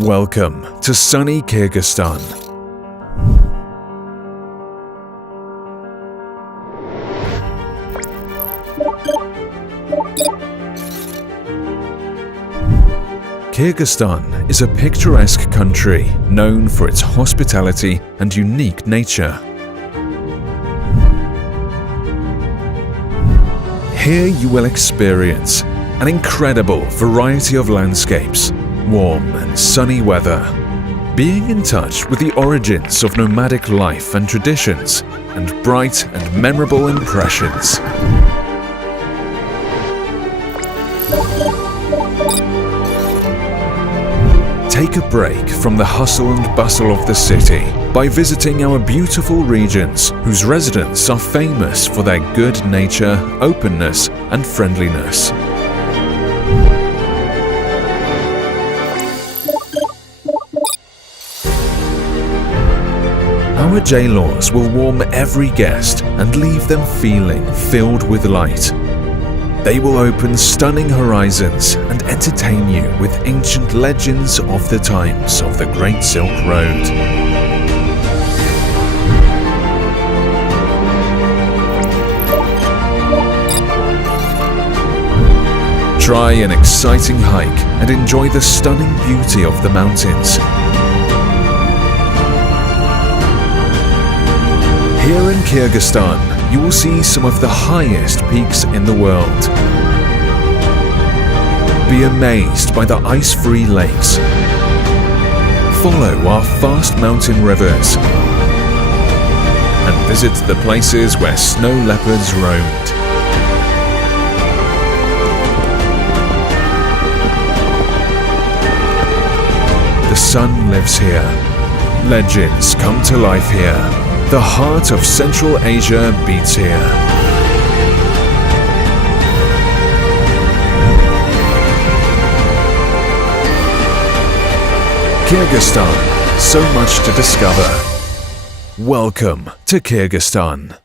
Welcome to sunny Kyrgyzstan. Kyrgyzstan is a picturesque country known for its hospitality and unique nature. Here you will experience an incredible variety of landscapes, warm and sunny weather, being in touch with the origins of nomadic life and traditions, and bright and memorable impressions. Take a break from the hustle and bustle of the city by visiting our beautiful regions, whose residents are famous for their good nature, openness, and friendliness. Our jailors will warm every guest and leave them feeling filled with light. They will open stunning horizons and entertain you with ancient legends of the times of the Great Silk Road. Try an exciting hike and enjoy the stunning beauty of the mountains. Here in Kyrgyzstan, you will see some of the highest peaks in the world. Be amazed by the ice-free lakes. Follow our fast mountain rivers. And visit the places where snow leopards roamed. The sun lives here. Legends come to life here. The heart of Central Asia beats here. Kyrgyzstan, so much to discover. Welcome to Kyrgyzstan.